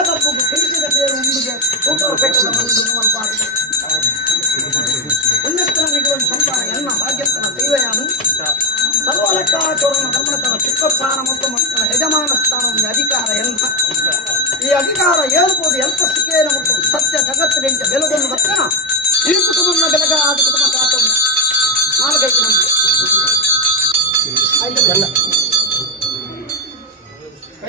பாதுகாப்புக்கு பேசுகிற பேர் உண்மைக்கு கூட்டுறவு பேசுகிற மாதிரி சொன்னவன் பாருங்க புண்ணியத்தனம் மிகவும் சொன்னாங்க என்ன பாக்கியத்தனம் செய்வையானும் சர்வலக்கார சோழன கர்மத்தன சுற்றத்தான மற்றும் எஜமான ஸ்தானம் அதிகார என்ன இது அதிகாரம் ஏற்போது எந்த சிக்கே நமக்கு சத்திய தகத்து வெஞ்ச விலகொண்டு வச்சா இரு குடும்பம் விலக அது குடும்பம் காட்டணும் நாலு கைக்கு நன்றி ஐந்து